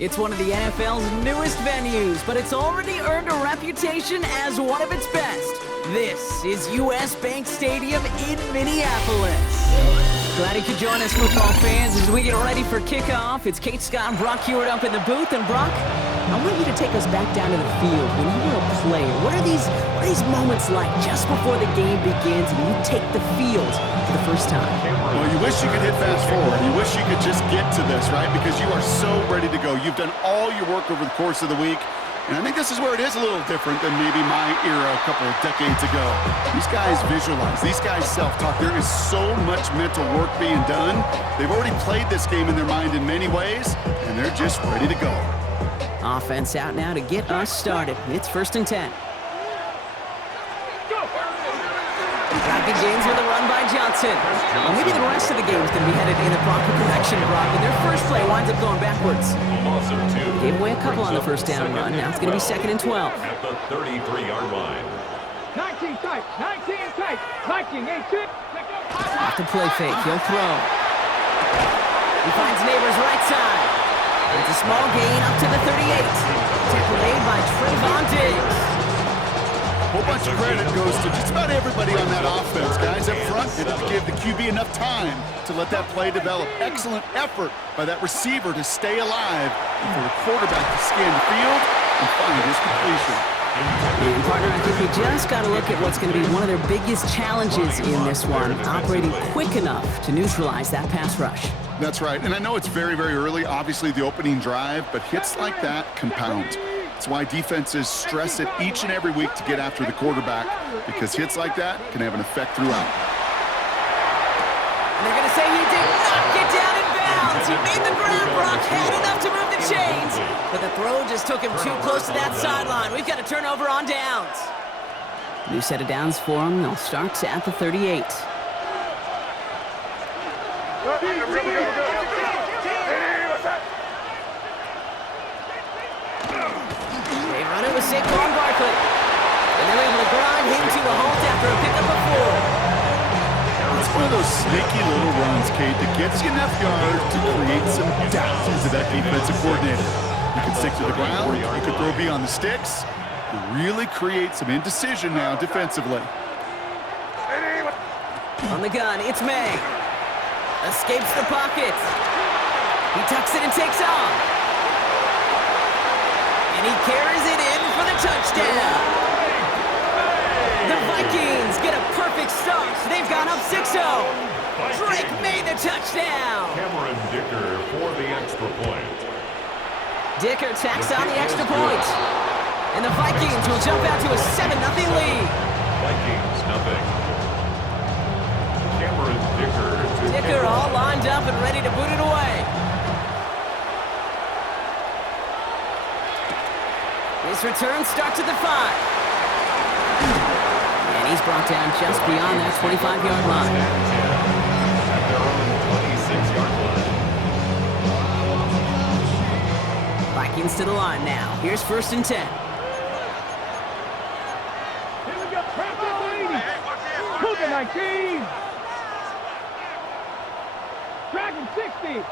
It's one of the NFL's newest venues, but it's already earned a reputation as one of its best. This is US Bank Stadium in Minneapolis. Glad you could join us, football fans, as we get ready for kickoff. It's Kate, Scott, and Brock Hewitt up in the booth. And Brock, I want you to take us back down to the field. When you were a player, what are these moments like just before the game begins and you take the field for the first time? Well, you wish you could hit fast forward. You wish you could just get to this, right? Because you are so ready to go. You've done all your work over the course of the week. And I think this is where it is a little different than maybe my era a couple of decades ago. These guys visualize. These guys self-talk. There is so much mental work being done. They've already played this game in their mind in many ways, and they're just ready to go. Offense out now to get us started. It's 1st and 10. Rapid gains with a run by Johnson. Well, maybe the rest of the game is going to be headed in the proper direction, Brock, but their first play winds up going backwards. Gave away a couple on the first down run. Now it's going to be 2nd and 12. At the 33-yard line. 19 tight, 19 tight, Viking, 8-2. Off the play fake, he'll throw. He finds Neighbors right side. It's a small gain up to the 38. Tackle made by Trayvon Diggs. A whole bunch of credit goes to just about everybody on that offense. Guys up front didn't give the QB enough time to let that play develop. Excellent effort by that receiver to stay alive and for the quarterback to scan the field and find his completion. And partner, I think we just got to look at what's going to be one of their biggest challenges in this one, operating quick enough to neutralize that pass rush. That's right, and I know it's very, very early, obviously the opening drive, but hits like that compound. That's why defenses stress it each and every week to get after the quarterback, because hits like that can have an effect throughout. And they're going to say he did not get down in bounds. He made the grab, Brock, had enough to move the chains, but the throw just took him too close to that sideline. We've got a turnover on downs. New set of downs for him. They'll start at the 38. With Saquon Barkley. And they're able to grind him to a halt after a pickup of 4. It's one of those snaky little runs, Kate, that gets you enough yards to create some doubt to that defensive coordinator. You can stick to the ground, you can throw beyond the sticks, and really create some indecision now defensively. On the gun, it's May. Escapes the pocket. He tucks it and takes off. And he carries it in for the touchdown. The Vikings get a perfect start. They've gone up 6-0. Drake made the touchdown. Cameron Dicker for the extra point. Dicker tacks on the extra point. And the Vikings will jump out to a 7-0 lead. Vikings nothing. Cameron Dicker. Dicker all lined up and ready to boot it away. His return starts at the 5. And he's brought down just beyond that 25-yard line. At their own 26-yard line. Vikings to the line now. Here's 1st and 10. Here we go, practice 80. Cougar 19. Dragon 60.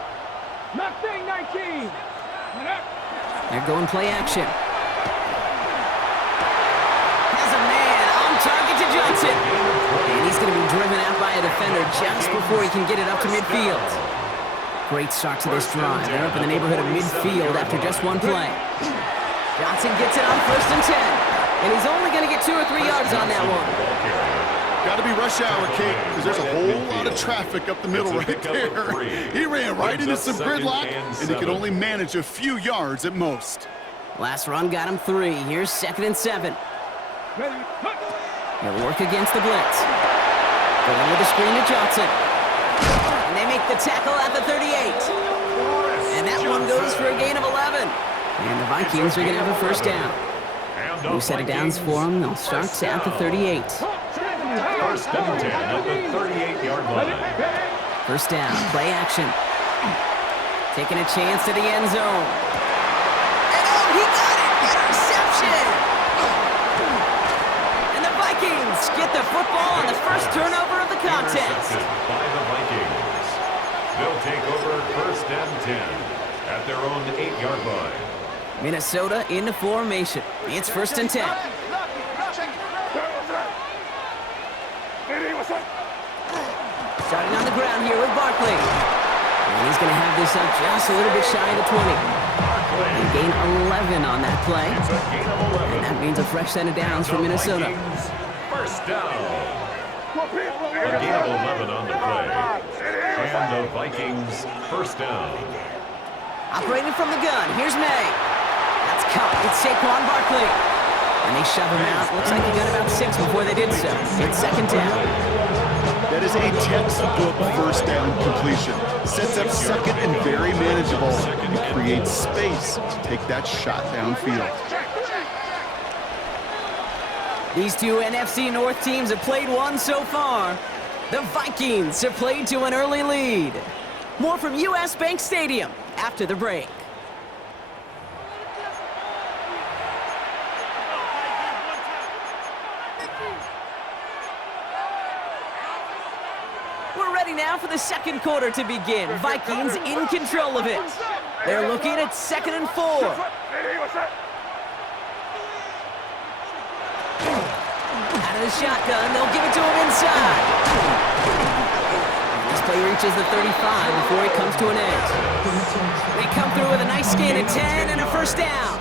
Mustang 19. They're going play action. Target to Johnson. And he's going to be driven out by a defender just before he can get it up to midfield. Great start to this drive. They're up in the neighborhood of midfield after just one play. Johnson gets it on 1st and 10. And he's only going to get 2 or 3 yards on that one. Got to be rush hour, Kate, because there's a whole lot of traffic up the middle right there. He ran right into some gridlock, and he could only manage a few yards at most. Last run got him 3. Here's 2nd and 7. He'll work against the blitz. Going with the screen to Johnson. And they make the tackle at the 38. And that one goes for a gain of 11. And the Vikings are going to have a 1st down. New set of downs for them. They'll start at the 38. 1st and 10 at the 38-yard line. 1st down, play action. Taking a chance to the end zone. And oh, he got it! Interception! And the Vikings get the football on the first turnover of the contest. Intercepted by the Vikings. They'll take over 1st and 10 at their own 8-yard line. Minnesota into formation. It's 1st and 10. Starting on the ground here with Barkley. And he's going to have this up just a little bit shy of the 20. And gain 11 on that play. It's a gain of 11. And that means a fresh set of downs for Minnesota. Vikings, first down. A gain of 11 on the play. And the Vikings, first down. Operating from the gun, here's May. That's caught. It's Saquon Barkley. And they shove him out. Looks like he got about 6 before they did so. It's 2nd down. That is a textbook first down completion. Sets up 2nd and very manageable. And creates space to take that shot downfield. These two NFC North teams have played one so far. The Vikings have played to an early lead. More from US Bank Stadium after the break. We're ready now for the 2nd quarter to begin. Vikings in control of it. They're looking at 2nd and 4. Out of the shotgun, they'll give it to him inside. This play reaches the 35 before he comes to an end. They come through with a nice gain of 10 and a first down.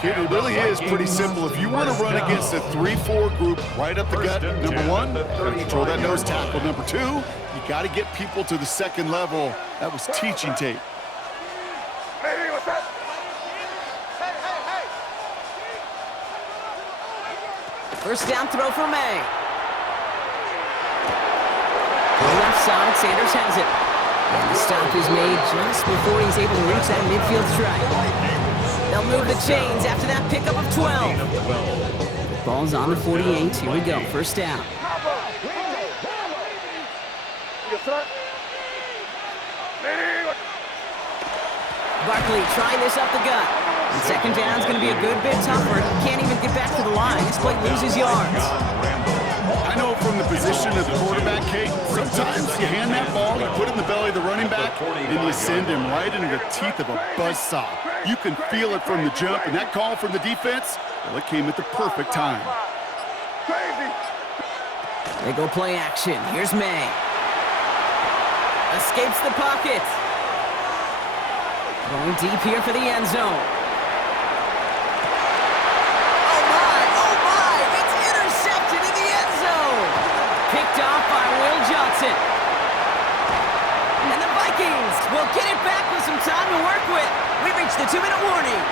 Kid, it really is pretty simple. If you want to run against a 3-4 group right up the gut, number 1, you got to control that nose tackle. Number 2, you got to get people to the 2nd level. That was teaching tape. First down throw for May. To the left side, Sanders has it. And the stop is made just before he's able to reach that midfield strike. They'll move the chains after that pickup of 12. Ball's on the 48. Here we go. First down. Barkley trying this up the gut. And 2nd down's going to be a good bit tougher. He can't even get back to the line. This play loses yards. I know from the position of the quarterback, Kate, sometimes you hand that ball, you put it in the belly of the running back, and you send him right into the teeth of a buzzsaw. You can feel it from the jump, and that call from the defense, well, it came at the perfect time. They go play action. Here's May. Escapes the pocket. Going deep here for the end zone. Oh my, it's intercepted in the end zone. Picked off by Will Johnson. And the Vikings will get it back with some time to work with. We reached the 2-minute warning.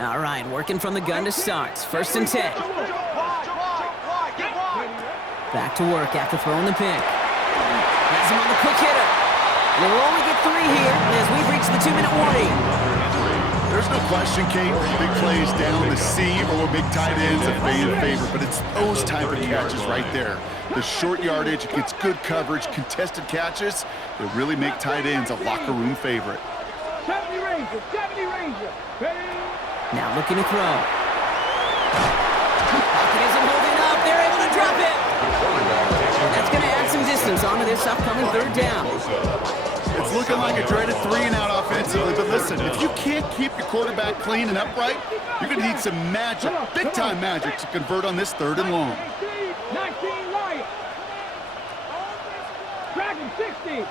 All right, working from the gun to start. 1st and 10. Back to work after throwing the pick. Has him on the quick hitter. We'll only get 3 here as we've reached the 2-minute warning. There's no question, Kate, big plays down the seam or big tight ends a fan favorite, but it's those type of catches right there. The short yardage, it gets good coverage, contested catches that really make tight ends a locker room favorite. 70 Ranger, 70 Ranger. Now looking to throw. Pocket isn't holding up. They're able to drop it. That's going to add some distance onto this upcoming 3rd down. It's looking like a dreaded 3-and-out offensively, but listen, if you can't keep your quarterback clean and upright, you're going to need some magic, big-time magic to convert on this 3rd and long. 19 Lions. Dragon 60.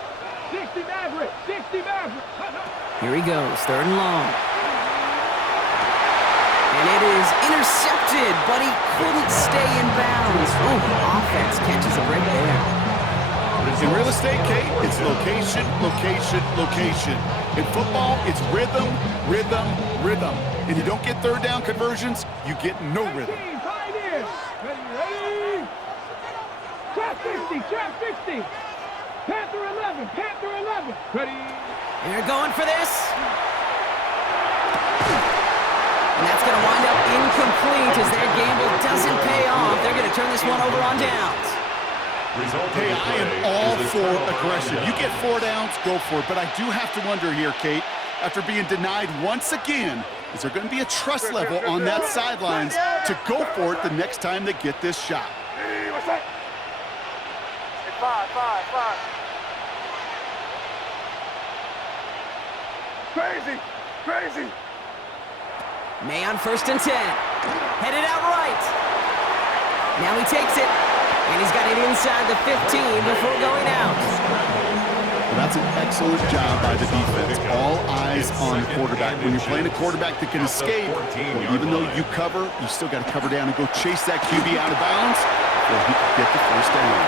60 Maverick. 60 Maverick. Here he goes, 3rd and long. And it is intercepted, but he couldn't stay in bounds. Oh, offense catches a break there. In real estate, Kate, it's location, location, location. In football, it's rhythm, rhythm, rhythm. And you don't get 3rd down conversions, you get no rhythm. Ready? Trap 60, trap 60. Panther 11, Panther 11. Ready? They're going for this. And that's going to wind up incomplete as their gamble doesn't pay off. They're going to turn this one over on downs. Hey, I am all for aggression. You get 4 downs, go for it. But I do have to wonder here, Kate, after being denied once again, is there going to be a trust level on that sidelines to go for it the next time they get this shot? Hey, what's up? Five. Crazy. May on 1st and 10. Headed out right. Now he takes it. And he's got it inside the 15 before going out. Well, that's an excellent job by the defense. All eyes on the quarterback. When you're playing a quarterback that can escape, well, even though you cover, you still got to cover down and go chase that QB out of bounds before he can get the first down.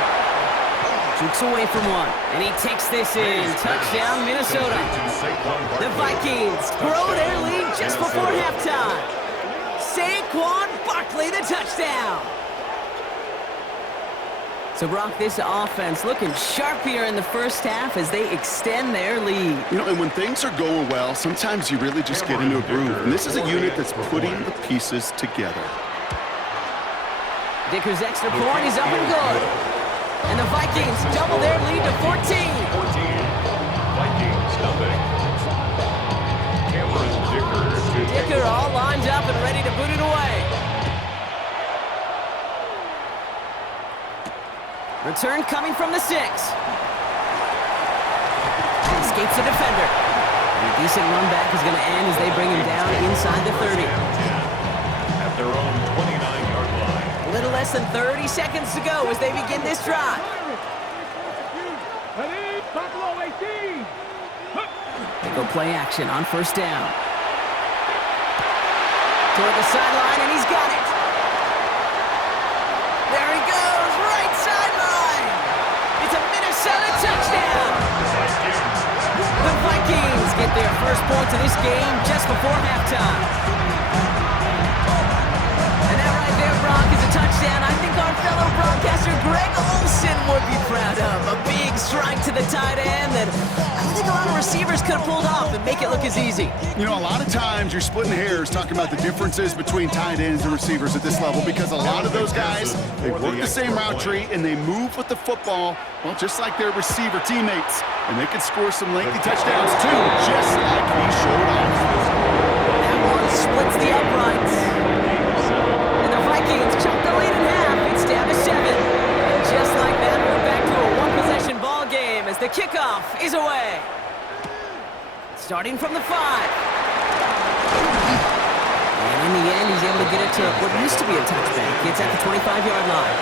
Jukes away from one, and he takes this in. Touchdown, Minnesota. The Vikings grow their lead just before halftime. Saquon Barkley, the touchdown. So, Brock, this offense looking sharp here in the first half as they extend their lead. You know, and when things are going well, sometimes you really just get into a groove. And this is a unit that's putting the pieces together. Dicker's extra point is up and good. And the Vikings double their lead to 14. Vikings nothing. Cameron Dicker all lined up and ready to boot it away. Return coming from the 6. Escapes a defender. And a decent run back is going to end as they bring him down inside the 30. At their own 29-yard line. A little less than 30 seconds to go as they begin this drive. Buffalo 18. They go play action on 1st down. Toward the sideline, and he's got it. There he goes, right sideline. It's a Minnesota touchdown. The Vikings get their first points of this game just before halftime. And that right there, Brock, is a touchdown I think our fellow broadcaster Greg Olsen would be proud of. A big strike to the tight end that I don't think a lot of receivers could have pulled off and make it look as easy. You know, a lot of times you're splitting hairs talking about the differences between tight ends and receivers at this level because a lot of those guys, they work the same route tree and they move with the football, well, just like their receiver teammates. And they can score some lengthy touchdowns too, just like he showed off. That one splits the uprights. And the Vikings chop the lead in half. It's down to 7. And just like that, we're back to a one-possession ball game as the kickoff is away. Starting from the 5. And in the end, he's able to get it to what used to be a touchback. It's at the 25-yard line.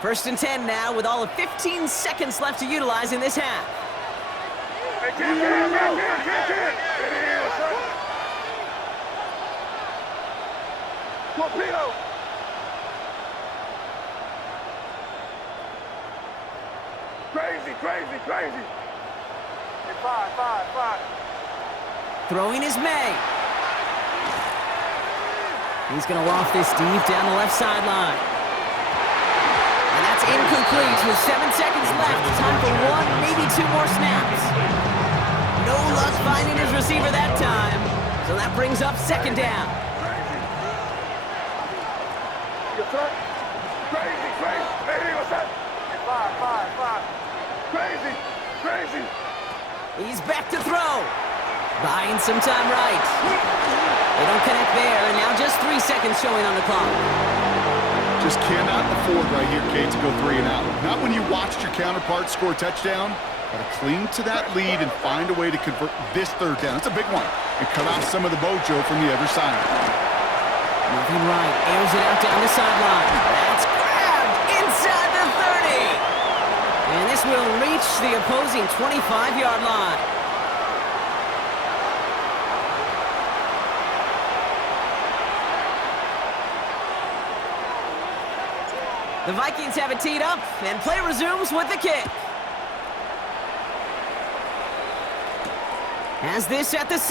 First and 10 now with all of 15 seconds left to utilize in this half. Torpedo. Crazy. Five. Throwing is May. He's going to loft this deep down the left sideline. And that's incomplete with 7 seconds left. Time for 1, maybe 2 more snaps. No luck finding his receiver that time. So that brings up 2nd down. Crazy. Hey, what's that? Five. Crazy. He's back to throw. Buying some time right. They don't connect there, and now just 3 seconds showing on the clock. Just cannot afford right here, Kate, to go 3 and out. Not when you watched your counterpart score a touchdown. Got to cling to that lead and find a way to convert this 3rd down. That's a big one. And cut off some of the mojo from the other side. Moving right, airs it out down the sideline. That's grabbed inside the 30. And this will reach the opposing 25-yard line. The Vikings have it teed up, and play resumes with the kick. Has this at the 6.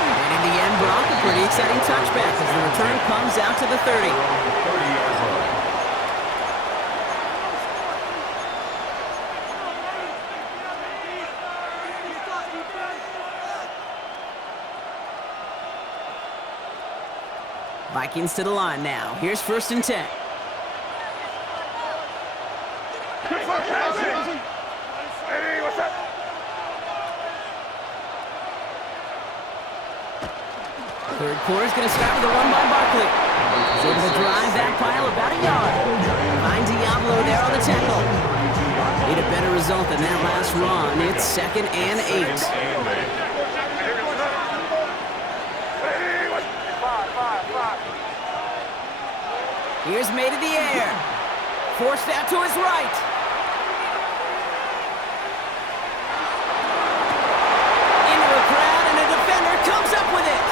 And in the end, Brock, a pretty exciting touchback as the return comes out to the 30. Vikings to the line now. Here's 1st and 10. Third quarter's going to start with a run by Barkley. He's able to drive that pile about a yard. Find Diablo there on the tackle. Need a better result than that last run. It's 2nd and 8. Here's made in the air. Forced out to his right. Into the crowd, and a defender comes up with it.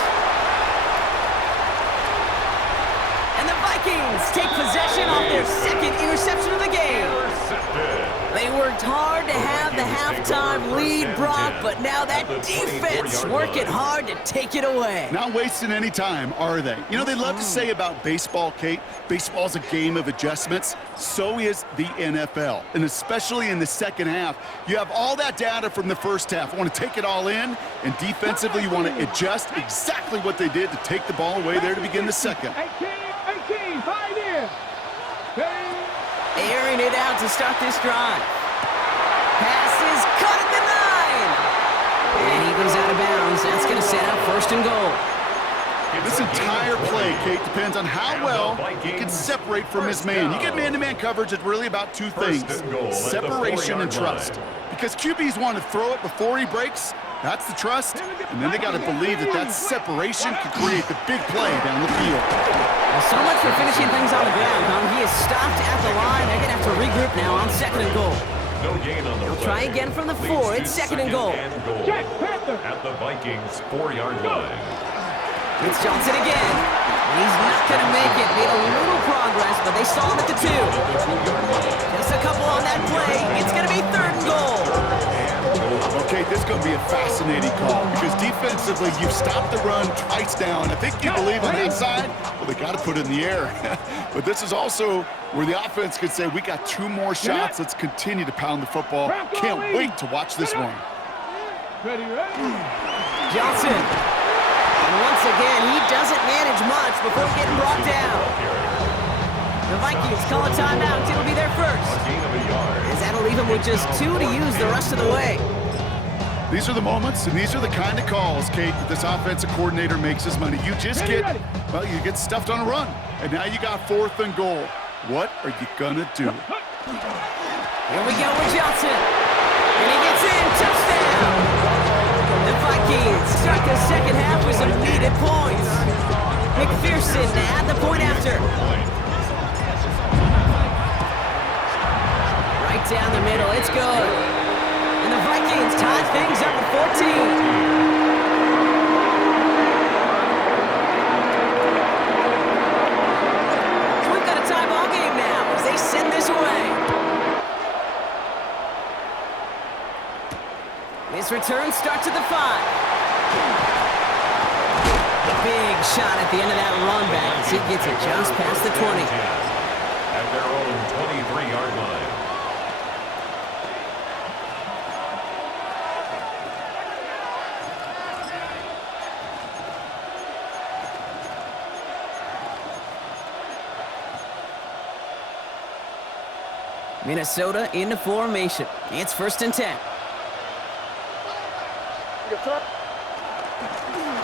And the Vikings take possession off their 2nd interception of the game. They worked hard to have the halftime lead, Brock, but now that defense working hard to take it away. Not wasting any time, are they? You know, they love to say about baseball, Kate, baseball's a game of adjustments. So is the NFL, and especially in the second half. You have all that data from the first half. You want to take it all in, and defensively you want to adjust exactly what they did to take the ball away there to begin the second. 18, 5 in. Airing it out to start this drive. Pass is caught at the 9. And he goes out of bounds. That's going to set up 1st and goal. This entire play, Kate, depends on how well he can separate from his man. You get man-to-man coverage, it's really about 2 things, separation and trust. Because QBs want to throw it before he breaks, that's the trust, and then they got to believe that that separation can create the big play down the field. Well, so much for finishing things on the ground, huh? He is stopped at the line. They're going to have to regroup now on 2nd and goal. No gain on the They'll try again from the 4. It's 2nd and goal. At the Vikings 4-yard line. It's Johnson again. He's not going to make it. Made a little progress, but they saw him at the 2. Just a couple on that play. It's going to be 3rd and goal. Okay, this is going to be a fascinating call because defensively, you've stopped the run twice now, and I think you believe on that side, well, they got to put it in the air. But this is also where the offense could say, we got 2 more shots. Let's continue to pound the football. Can't wait to watch this one. Johnson. And once again, he doesn't manage much before getting brought down. The Vikings call a timeout. It'll be their first. As that'll leave him with just 2 to use the rest of the way. These are the moments, and these are the kind of calls, Kate, that this offensive coordinator makes his money. You just get, well, you get stuffed on a run, and now you got 4th and goal. What are you gonna do? Here we go with Johnson. And he gets in. Touchdown. The Vikings start the second half with some needed points. McPherson at the point after. Right down the middle. It's good. And the Vikings tie things up at 14. So we've got a tie ball game now as they send this away. This return starts at the 5. Big shot at the end of that run back as he gets it just past the 20. At their own 23-yard line. Minnesota into formation. It's 1st and 10.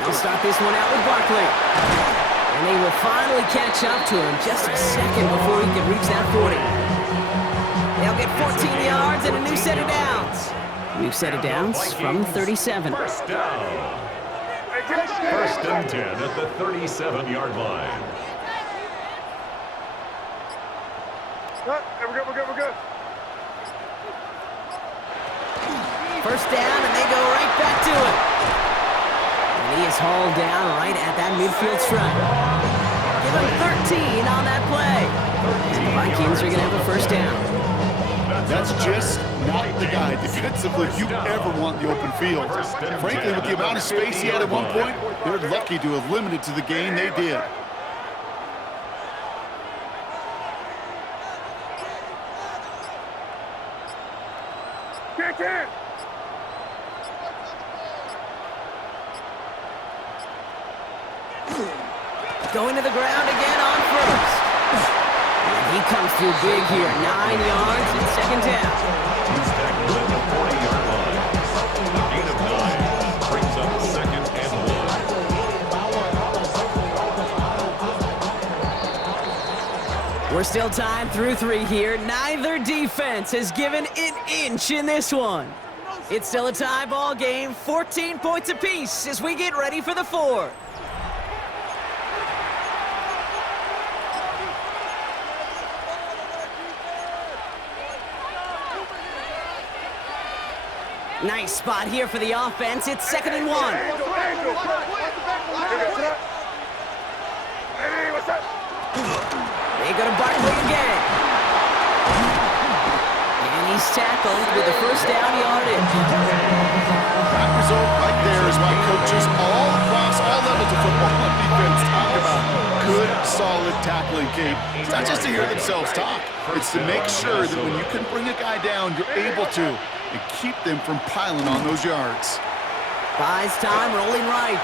They'll start this one out with Barkley. And they will finally catch up to him just a second before he can reach that 40. They'll get 14 yards and a new set of downs. New set of downs from 37. First down. 1st and 10 at the 37-yard line. We're good. First down, and they go right back to it. And he is hauled down right at that midfield stripe. Give him 13 on that play. And the Vikings are going to have a first down. That's just not the guy defensively you ever want in the open field. Frankly, with the amount of space he had at one point, they're lucky to have limited to the gain they did. Can't. going to the ground again on first. And he comes through big here. 9 yards and second down. He's tackled at the 40-yard line. A gain of 9 brings up second and 1. We're still tied through 3 here. Neither defense has given an inch in this one. It's still a tie ball game, 14 points apiece as we get ready for the 4th. Nice spot here for the offense. It's 2nd and 1. They go to Barkley again. And he's tackled with the first down yardage. That result right there is why coaches all across all levels of football on defense talk about good, solid tackling, Kate. It's not just to hear themselves talk. It's to make sure that when you can bring a guy down, you're able to and keep them from piling on those yards. Buys time, rolling right.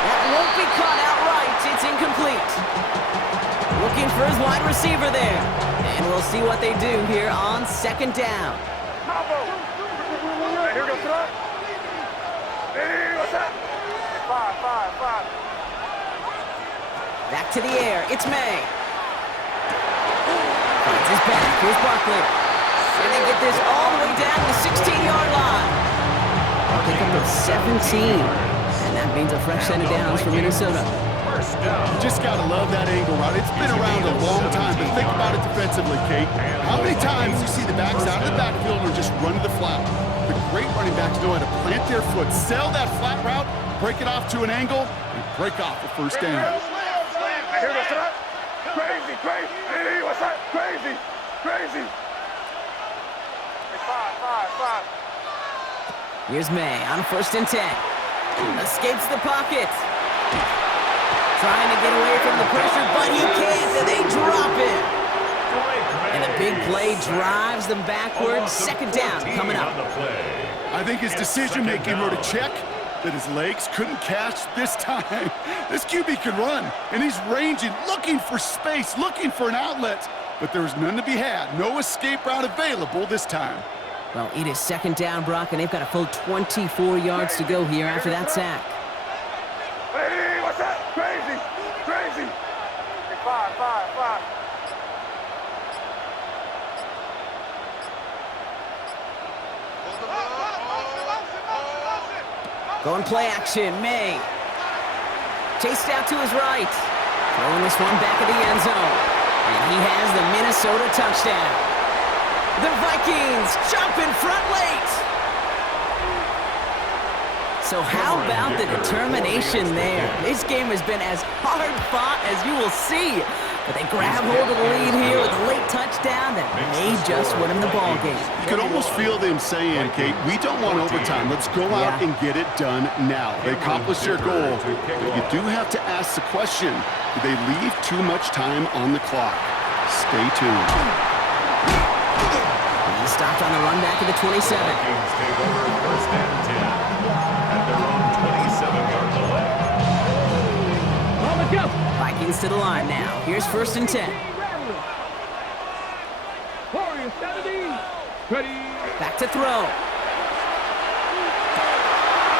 That won't be caught outright. It's incomplete. Looking for his wide receiver there. And we'll see what they do here on 2nd down. Back to the air. It's May. Finds his back. Here's Barkley. And they get this all the way down to the 16-yard line. Pick up the 17. And that means a fresh set of downs for Minnesota. You just got to love that angle route. It's been around a long time, but think about it defensively, Kate. How many times you see the backs out of the backfield or just run to the flat? The great running backs know how to plant their foot, sell that flat route, break it off to an angle, and break off the first down. Crazy, crazy. Hey, what's that? Crazy, crazy. Five. Here's May on 1st and 10. Escapes the pocket. Trying to get away from the pressure, but he can't, and they drop it. And a big play drives them backwards. 2nd down coming up. I think his decision-making wrote a check that his legs couldn't catch this time. This QB can run, and he's ranging, looking for space, looking for an outlet. But there's none to be had. No escape route available this time. Well, it is 2nd down, Brock, and they've got a full 24 yards to go here after that sack. Hey, what's that? Crazy. Five. Going play action, May. Chased out to his right. Throwing this one back of the end zone. And he has the Minnesota touchdown. The Vikings jump in front late. So how about the determination there? This game has been as hard fought as you will see. But they grab hold of the lead here with a late touchdown that may just win them the ball game. You can almost feel them saying, Kate, we don't want overtime. Let's go out and get it done now. They accomplished their goal. But you do have to ask the question, do they leave too much time on the clock? Stay tuned. He stopped on the run back of the 27. Vikings take over 1st and 10 at their own 27-yard line. Vikings to the line now. Here's 1st and 10. Back to throw.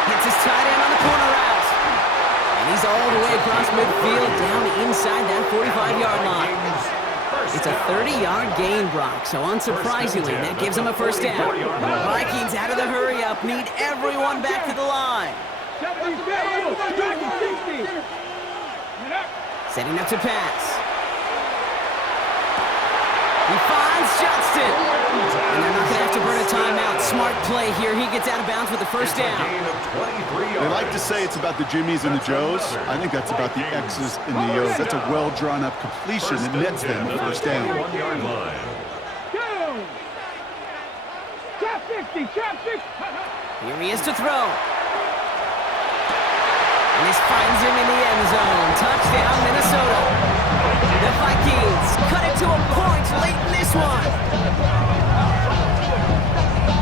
Hits his tight end on the corner route. And he's all the way across midfield down inside that 45-yard line. It's a 30-yard gain, Brock, so unsurprisingly, that gives him a 1st down. Vikings out of the hurry-up, need everyone back to the line. Setting up to pass. He finds Johnston. And they're not going to have to burn a timeout. Smart play here. He gets out of bounds with the 1st down. They like to say it's about the Jimmies and the Joes. I think that's about the X's and the O's. That's a well-drawn-up completion that nets them the 1st down. Here he is to throw. And this finds him in the end zone. Touchdown, Minnesota. The Vikings cut it to a point late in this one.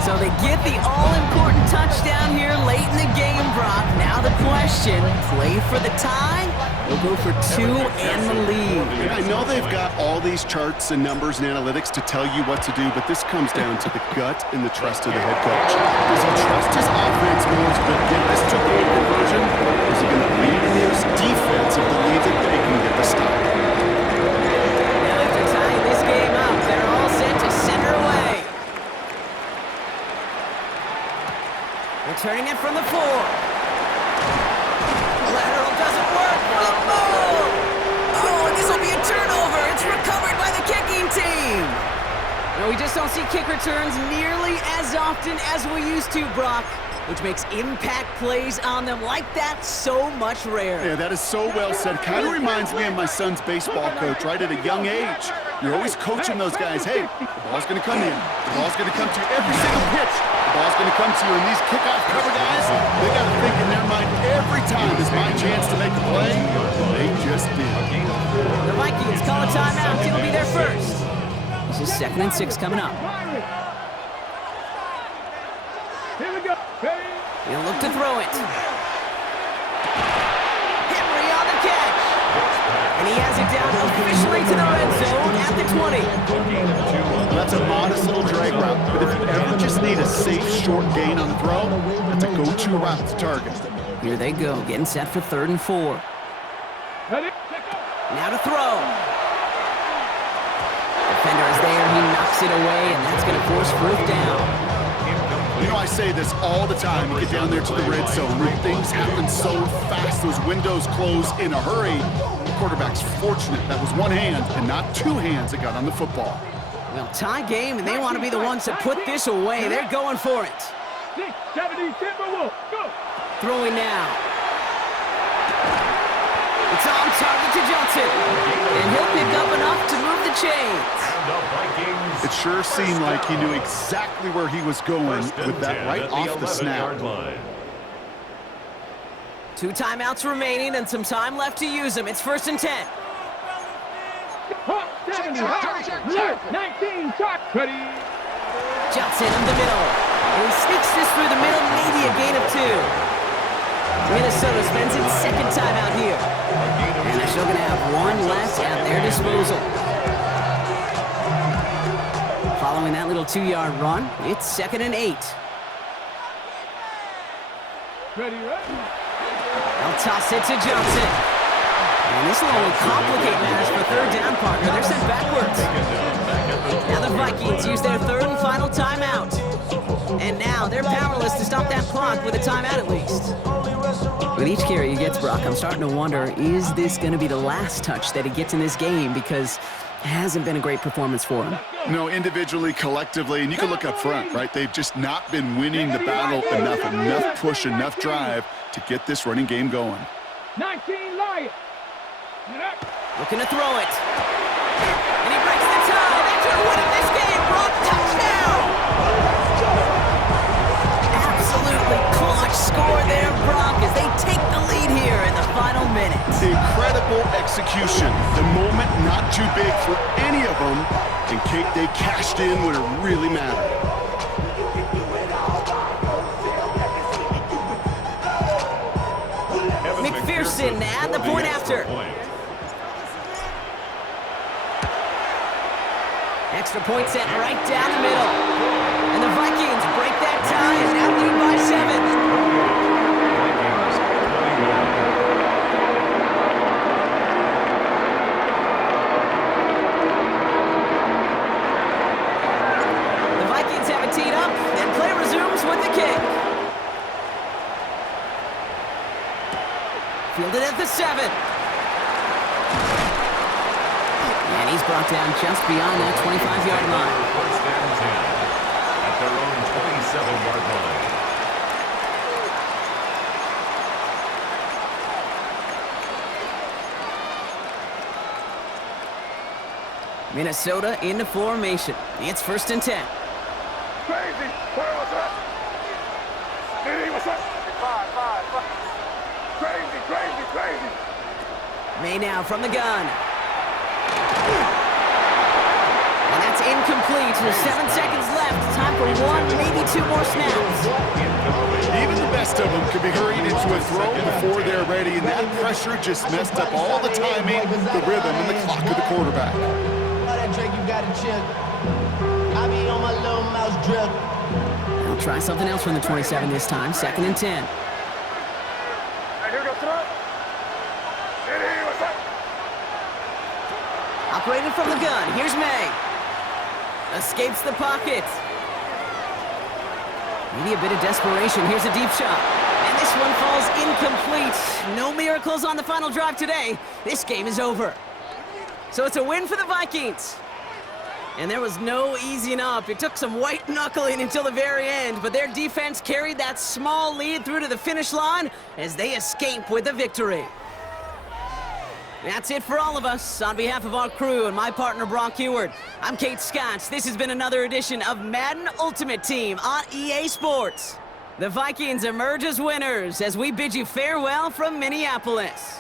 So they get the all-important touchdown here late in the game, Brock. Now the question, play for the tie They'll go for 2 and the lead. And I know they've got all these charts and numbers and analytics to tell you what to do, but this comes down to the gut and the trust of the head coach. Does he trust his offense more to get this two-point conversion? Or is he going to lean in his defense and believe that they can get the stop? Now after tying this game up, they're all set to send her away. Returning it from the 4. Lateral doesn't work for the move. Oh, and this will be a turnover. It's recovered by the kicking team. No, we just don't see kick returns nearly as often as we used to, Brock, which makes impact plays on them like that so much rarer. Yeah, that is so well said. Kind of reminds me of my son's baseball coach, right? At a young age, you're always coaching those guys. Hey, the ball's going to come in. The ball's going to come to you every single pitch. The ball's going to come to you. And these kickoff cover guys, they got to think in their mind every time is my chance to make a play. They just did. The Vikings call a timeout. It'll be their first. This is 2nd and 6 coming up. Here we go. Ready? He'll look to throw it. Henry on the catch. And he has it down officially to the red zone at the 20. That's a modest little drag route. But if you ever just need a safe, short gain on the throw, that's a go-to route to target. Here they go, getting set for 3rd and 4. Ready? Now to throw. Defender is there. He knocks it away, and that's going to force 4th down. You know, I say this all the time. You get down there to the red zone, where things happen so fast, those windows close in a hurry. The quarterback's fortunate that was one hand and not 2 hands that got on the football. Well, tie game, and they want to be the ones to put this away. They're going for it. 670 Timberwolves. Go. Throwing now. It's on target to Johnson. And he'll pick up enough to move the chains. And It sure seemed like he knew exactly where he was going with that right off the snap. 2 timeouts remaining and some time left to use them. It's 1st and 10. 70. 19. Shot. Ready? Johnson in the middle. And he sneaks this through the middle, maybe a gain of 2. Minnesota spends its 2nd timeout here. And they're still going to have 1 less at their disposal. Following that little 2-yard run, it's 2nd and 8. Ready? They'll toss it to Johnson. And this will only complicate matters for 3rd down, partner. They're sent backwards. Now the Vikings use their 3rd and final timeout. And now they're powerless to stop that clock with a timeout at least. With each carry he gets, Brock, I'm starting to wonder, is this going to be the last touch that he gets in this game? Because it hasn't been a great performance for him. No, individually, collectively, and you can look up front, right? They've just not been winning the battle enough push, enough drive to get this running game going. 19 Lions. Looking to throw it. And he breaks the tie. That could win him this game, Brock. Touchdown! Absolutely clutch score there, Brock, as they take the lead here in the final minutes. Incredible execution. The moment not too big for any of them, and Kate, they cashed in when it really mattered. McPherson at the point after. Extra point set right down the middle. And the Vikings break that tie and now lead by 7. The Vikings have it teed up, and play resumes with the kick. Fielded at the 7. And he's brought down just beyond that 25-yard line. 1st and 10 at their own 27-yard line. Minnesota into formation. It's 1st and 10. Crazy. Where was that? Hey, what's up? 5. Crazy. May now from the gun. And that's incomplete. With 7 seconds left. Time for 1, maybe 2 more snaps. Even the best of them could be hurried into to a throw before they're ready, and that pressure just messed up all the timing, the rhythm, and the clock of the quarterback. They'll try something else from the 27 this time. 2nd and 10. Operating from the gun. Here's May. Escapes the pocket. Maybe a bit of desperation. Here's a deep shot. And this one falls incomplete. No miracles on the final drive today. This game is over. So it's a win for the Vikings. And there was no easing up. It took some white knuckling until the very end, but their defense carried that small lead through to the finish line as they escape with the victory. That's it for all of us. On behalf of our crew and my partner, Brock Heward, I'm Kate Scott. This has been another edition of Madden Ultimate Team on EA Sports. The Vikings emerge as winners as we bid you farewell from Minneapolis.